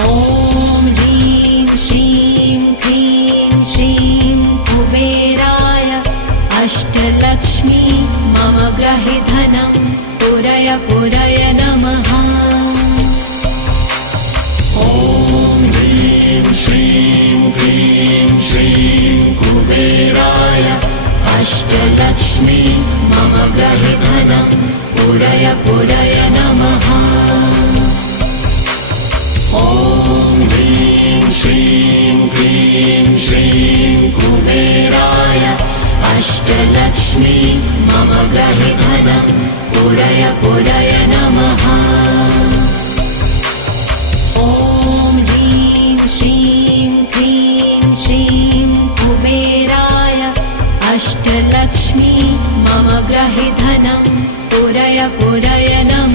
ॐ ह्रीं श्रीं क्रीं श्रीं कुबेराय अष्टलक्ष्मी मम गृहे धनं पुरय पुरय नमः। ॐ ह्रीं श्रीं क्रीं श्रीं कुबेराय अष्टलक्ष्मी मम गृहे धनं पुरय पुरय नमः। ॐ ह्रीं श्रीं क्रीं श्रीं कुबेराय अष्टलक्ष्मी मम गृहे धनं पुरय पुरय नमः। ॐ ह्रीं श्रीं क्रीं श्रीं कुबेराय अष्टलक्ष्मी मम गृहे धनं पुरय पुरय नमः।